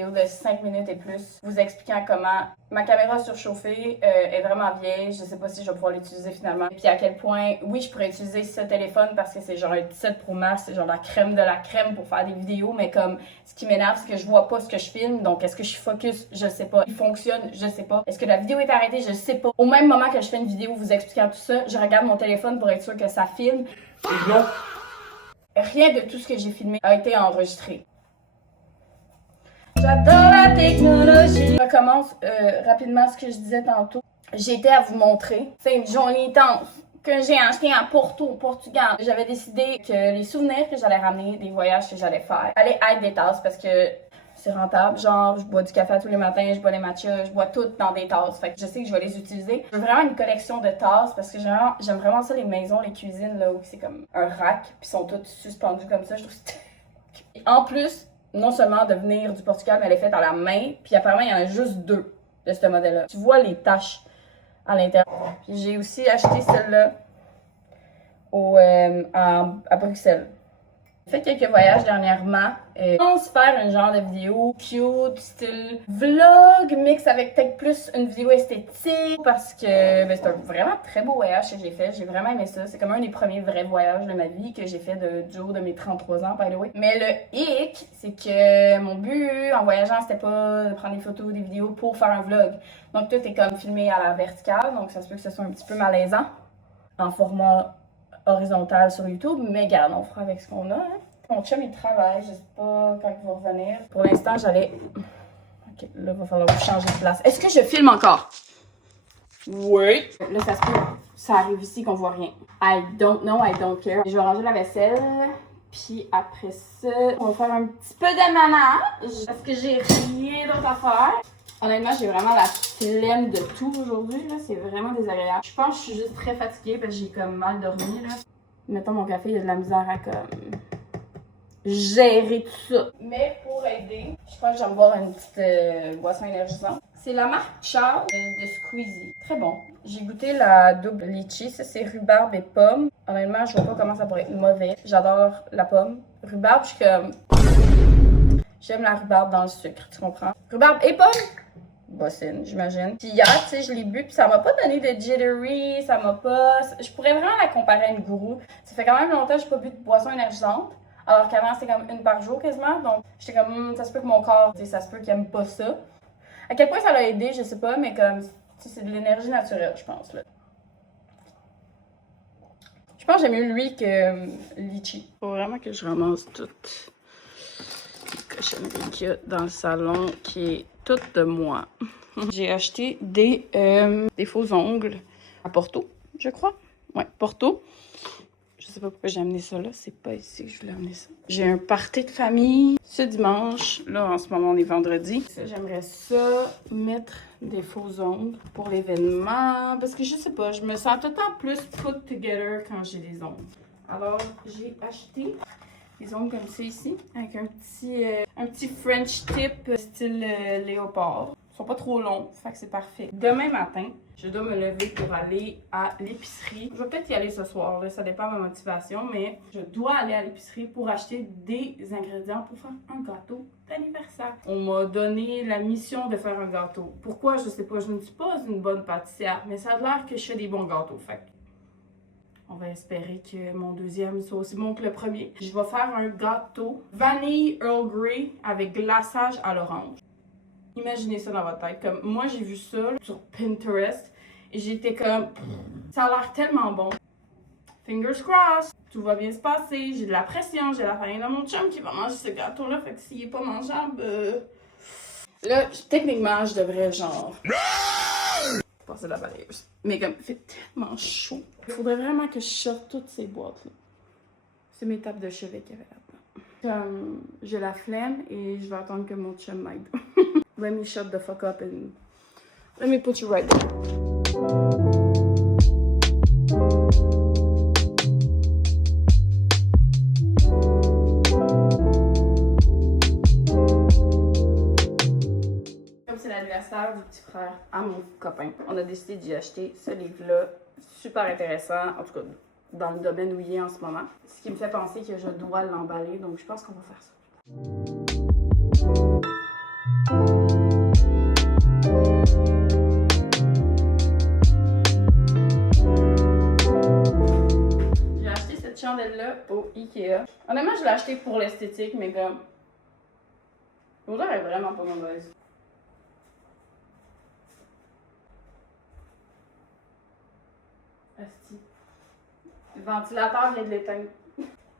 vidéo de 5 minutes et plus vous expliquant comment ma caméra surchauffée est vraiment vieille. Je sais pas si je vais pouvoir l'utiliser finalement. Puis à quel point, oui, je pourrais utiliser ce téléphone parce que c'est genre un 17 Pro Max, c'est genre la crème de la crème pour faire des vidéos. Mais comme, ce qui m'énerve, c'est que je vois pas ce que je filme. Donc, est-ce que je suis focus? Je sais pas. Il fonctionne? Je sais pas. Est-ce que la vidéo est arrêtée? Je sais pas. Au même moment que je fais une vidéo vous expliquant tout ça, je regarde mon téléphone pour être sûr que ça filme. Et non! Rien de tout ce que j'ai filmé a été enregistré. J'adore la technologie! Je recommence rapidement ce que je disais tantôt. J'étais à vous montrer. C'est une jolie tente que j'ai acheté à Porto, au Portugal. J'avais décidé que les souvenirs que j'allais ramener des voyages que j'allais faire allaient être des tasses parce que c'est rentable. Genre, je bois du café tous les matins, je bois des matchas, je bois tout dans des tasses. Fait que je sais que je vais les utiliser. Je veux vraiment une collection de tasses parce que j'aime vraiment ça, les maisons, les cuisines, là, où c'est comme un rack, puis sont toutes suspendues comme ça. Je trouve que c'est... En plus, non seulement de venir du Portugal, mais elle est faite à la main, puis apparemment, il y en a juste 2 de ce modèle-là. Tu vois les taches à l'intérieur. Puis j'ai aussi acheté celle-là à Bruxelles. J'ai fait quelques voyages dernièrement. Je pense faire un genre de vidéo cute, style vlog, mix avec peut-être plus une vidéo esthétique parce que c'est un vraiment très beau voyage que j'ai fait. J'ai vraiment aimé ça. C'est comme un des premiers vrais voyages de ma vie que j'ai fait du haut de mes 33 ans, by the way. Mais le hic, c'est que mon but en voyageant, c'était pas de prendre des photos, des vidéos pour faire un vlog. Donc tout est comme filmé à la verticale, donc ça se peut que ce soit un petit peu malaisant en format horizontal sur YouTube, mais regarde, on fera avec ce qu'on a. Hein. Mon chum, il travaille, je sais pas quand il va revenir. Pour l'instant, j'allais... Ok, là, il va falloir changer de place. Est-ce que je filme encore? Oui. Là, ça arrive ici qu'on voit rien. I don't know, I don't care. Je vais ranger la vaisselle, puis après ça, on va faire un petit peu de ménage parce que j'ai rien d'autre à faire. Honnêtement, j'ai vraiment la flemme de tout aujourd'hui, là. C'est vraiment désagréable. Je pense que je suis juste très fatiguée parce que j'ai comme mal dormi, là. Mettons, mon café, il y a de la misère à comme... gérer tout ça. Mais pour aider, je pense que j'aime boire une petite boisson énergisante. C'est la marque Charles de Squeezie. Très bon. J'ai goûté la double litchi. Ça, c'est rhubarbe et pomme. Honnêtement, je vois pas comment ça pourrait être mauvais. J'adore la pomme. Rhubarbe, je suis comme... J'aime la rhubarbe dans le sucre, tu comprends? Rhubarbe et pomme? Bossine, j'imagine. Puis hier, tu sais, je l'ai bu, puis ça m'a pas donné de jittery, ça m'a pas... Je pourrais vraiment la comparer à une gourou. Ça fait quand même longtemps que j'ai pas bu de boisson énergisante. Alors qu'avant, c'était comme une par jour quasiment. Donc, j'étais comme, ça se peut que mon corps, tu sais, ça se peut qu'il aime pas ça. À quel point ça l'a aidé, je sais pas, mais comme, tu sais, c'est de l'énergie naturelle, je pense, là. Je pense que j'aime mieux lui que litchi. Faut vraiment que je ramasse toutes les cochonneries qu'il y a dans le salon, qui est toute de moi. J'ai acheté des faux ongles à Porto, je crois. Ouais, Porto. Je sais pas pourquoi j'ai amené ça là, c'est pas ici que je voulais amener ça. J'ai un party de famille ce dimanche. Là, en ce moment, on est vendredi. J'aimerais ça mettre des faux ongles pour l'événement. Parce que je sais pas, je me sens tout le temps plus put together quand j'ai des ongles. Alors, j'ai acheté des ongles comme ça ici, avec un petit French tip style léopard. Ils sont pas trop longs, fait que c'est parfait. Demain matin, je dois me lever pour aller à l'épicerie. Je vais peut-être y aller ce soir, là, ça dépend de ma motivation, mais je dois aller à l'épicerie pour acheter des ingrédients pour faire un gâteau d'anniversaire. On m'a donné la mission de faire un gâteau. Pourquoi? Je sais pas, je ne suis pas une bonne pâtissière, mais ça a l'air que je fais des bons gâteaux, fait que on va espérer que mon deuxième soit aussi bon que le premier. Je vais faire un gâteau vanille Earl Grey avec glaçage à l'orange. Imaginez ça dans votre tête. Comme moi, j'ai vu ça là, sur Pinterest et j'étais comme, ça a l'air tellement bon. Fingers crossed, tout va bien se passer. J'ai de la pression, j'ai la famille de mon chum qui va manger ce gâteau-là. Fait que s'il est pas mangeable, là, techniquement, je devrais genre passer la balayeuse. Mais comme, il fait tellement chaud. Il faudrait vraiment que je sorte toutes ces boîtes-là. C'est mes tapes de chevet qu'il y avait là-dedans. Comme, j'ai la flemme et je vais attendre que mon chum m'aide. Let me shut the fuck up and let me put you right there. Comme c'est l'anniversaire du petit frère à mon copain, on a décidé d'y acheter ce livre-là. Super intéressant, en tout cas dans le domaine où il est en ce moment. Ce qui me fait penser que je dois l'emballer, donc je pense qu'on va faire ça. J'ai acheté cette chandelle-là au Ikea. Honnêtement, je l'ai acheté pour l'esthétique, mais comme... L'odeur est vraiment pas mauvaise. Asti. Le ventilateur vient de l'éteindre.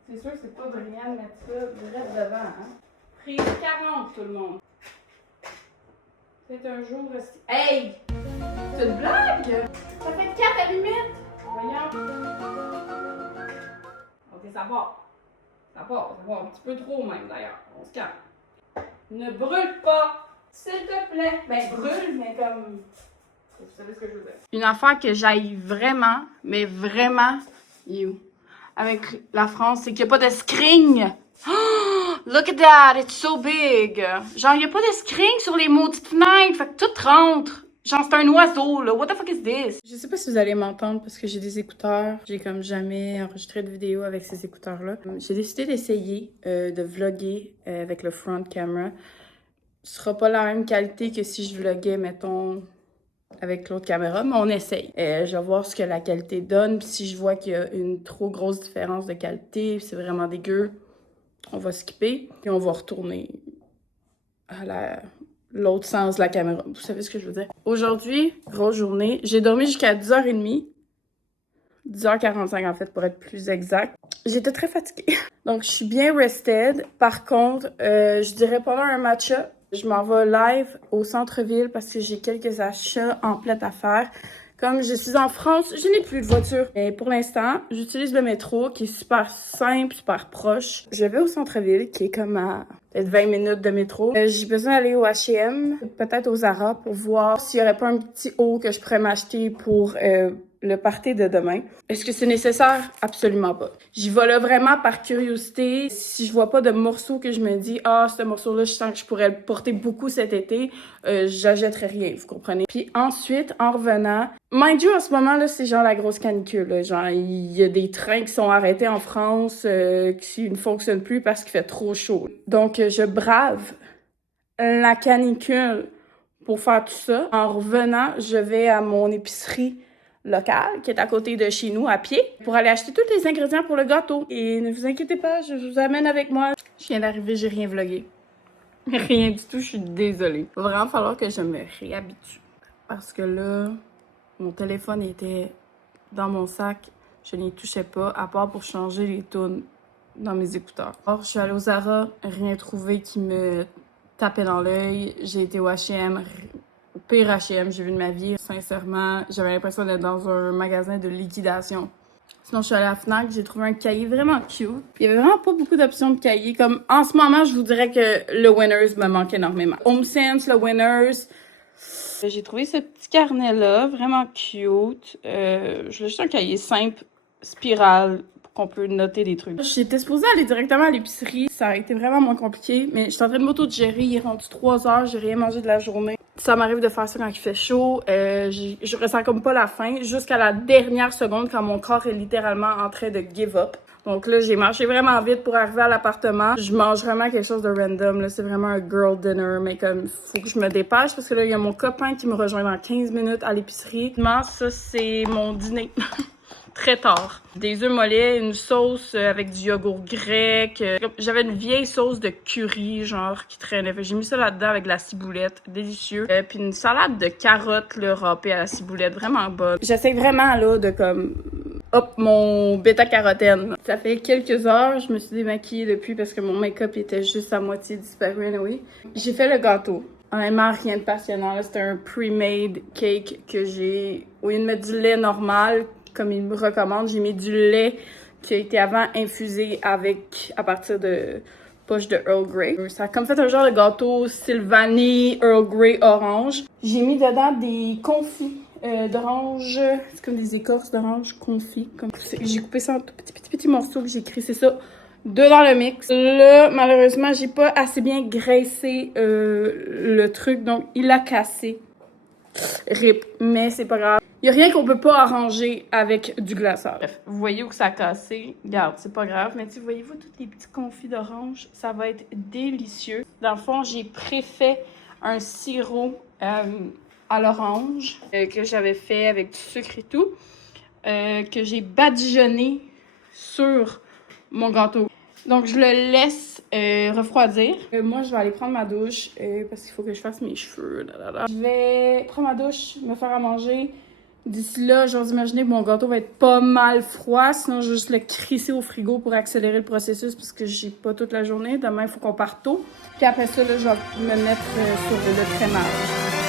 C'est sûr que c'est pas brillant de mettre ça direct devant, hein? Prise 40, tout le monde. C'est un jour... Hey! C'est une blague? Ça fait 4 allumettes! Voyons. Ok, ça part. Ça part un petit peu trop même d'ailleurs. On se calme. Ne brûle pas! S'il te plaît! Ben brûle, mais comme... Vous savez ce que je veux dire. Une affaire que j'haïs vraiment, mais vraiment, avec la France, c'est qu'il n'y a pas de screen. Oh, look at that, it's so big. Genre, il n'y a pas de screen sur les maudites fenêtres, fait que tout rentre. Genre, c'est un oiseau, là. What the fuck is this? Je sais pas si vous allez m'entendre parce que j'ai des écouteurs. J'ai comme jamais enregistré de vidéo avec ces écouteurs-là. J'ai décidé d'essayer de vlogger avec le front camera. Ce sera pas la même qualité que si je vloguais, mettons, avec l'autre caméra, mais on essaye. Je vais voir ce que la qualité donne. Puis si je vois qu'il y a une trop grosse différence de qualité, c'est vraiment dégueu, on va skipper. Puis on va retourner à l'autre sens de la caméra. Vous savez ce que je veux dire? Aujourd'hui, grosse journée. J'ai dormi jusqu'à 10h30. 10h45 en fait, pour être plus exact. J'étais très fatiguée. Donc, je suis bien rested. Par contre, je dirais pendant un match-up, je m'en vais live au centre-ville parce que j'ai quelques achats en plate à faire. Comme je suis en France, je n'ai plus de voiture. Et pour l'instant, j'utilise le métro qui est super simple, super proche. Je vais au centre-ville qui est comme à peut-être 20 minutes de métro. J'ai besoin d'aller au H&M, peut-être au Zara pour voir s'il n'y aurait pas un petit haut que je pourrais m'acheter pour le party de demain. Est-ce que c'est nécessaire? Absolument pas. J'y vais là vraiment par curiosité. Si je vois pas de morceau que je me dis « Ah, ce morceau-là, je sens que je pourrais le porter beaucoup cet été », j'achèterai rien, vous comprenez? Puis ensuite, en revenant, mind you, en ce moment, là, c'est genre la grosse canicule. Là. Genre, il y a des trains qui sont arrêtés en France qui ne fonctionnent plus parce qu'il fait trop chaud. Donc, je brave la canicule pour faire tout ça. En revenant, je vais à mon épicerie locale qui est à côté de chez nous à pied pour aller acheter tous les ingrédients pour le gâteau. Et ne vous inquiétez pas, je vous amène avec moi. Je viens d'arriver, j'ai rien vlogué. Rien du tout, je suis désolée. Il va vraiment falloir que je me réhabitue. Parce que là, mon téléphone était dans mon sac. Je n'y touchais pas, à part pour changer les tunes dans mes écouteurs. Or, je suis allée au Zara, rien trouvé qui me tapait dans l'œil. J'ai été au H&M, pire H&M j'ai vu de ma vie. Sincèrement, j'avais l'impression d'être dans un magasin de liquidation. Sinon, je suis allée à la Fnac, j'ai trouvé un cahier vraiment cute. Il y avait vraiment pas beaucoup d'options de cahiers. Comme en ce moment, je vous dirais que le Winners me manque énormément. HomeSense, le Winners. J'ai trouvé ce petit carnet-là, vraiment cute. Je voulais juste un cahier simple, spirale, pour qu'on peut noter des trucs. J'étais supposée aller directement à l'épicerie. Ça a été vraiment moins compliqué, mais j'étais en train de m'auto-digérer. Il est rendu 3 heures, j'ai rien mangé de la journée. Ça m'arrive de faire ça quand il fait chaud. Je ressens comme pas la faim jusqu'à la dernière seconde quand mon corps est littéralement en train de give up. Donc là, j'ai marché vraiment vite pour arriver à l'appartement. Je mange vraiment quelque chose de random. Là, c'est vraiment un girl dinner, mais comme faut que je me dépêche parce que là, il y a mon copain qui me rejoint dans 15 minutes à l'épicerie. Ça, c'est mon dîner. Très tard. Des œufs mollets, une sauce avec du yogourt grec. J'avais une vieille sauce de curry, genre, qui traînait. J'ai mis ça là-dedans avec de la ciboulette. Délicieux. Puis une salade de carottes, là, râpée à la ciboulette. Vraiment bonne. J'essaie vraiment, là, de comme... Hop, mon bêta-carotène. Ça fait quelques heures, je me suis démaquillée depuis parce que mon make-up était juste à moitié disparu, anyway. J'ai fait le gâteau. Honnêtement, rien de passionnant. C'était un pre-made cake que j'ai... Au lieu de mettre du lait normal, comme il me recommande, j'ai mis du lait qui a été avant infusé à partir de poche de Earl Grey. Ça a comme fait un genre de gâteau style vanille, Earl Grey, orange. J'ai mis dedans des confits d'orange, c'est comme des écorces d'orange confits. J'ai coupé ça en tout petits morceaux, j'ai crissé ça dedans le mix. Là, malheureusement, j'ai pas assez bien graissé le truc, donc il a cassé. Rip, mais c'est pas grave. Il y a rien qu'on peut pas arranger avec du glaçage. Bref, vous voyez où ça a cassé. Regarde, c'est pas grave. Mais tu voyez-vous tous les petits confits d'orange? Ça va être délicieux. Dans le fond, j'ai préfait un sirop à l'orange que j'avais fait avec du sucre et tout, que j'ai badigeonné sur mon gâteau. Donc, je le laisse refroidir. Moi, je vais aller prendre ma douche parce qu'il faut que je fasse mes cheveux. Je vais prendre ma douche, me faire à manger. D'ici là, j'ose imaginer que mon gâteau va être pas mal froid. Sinon, je vais juste le crisser au frigo pour accélérer le processus parce que j'ai pas toute la journée. Demain, il faut qu'on parte tôt. Puis après ça, là, je vais me mettre sur le crémage.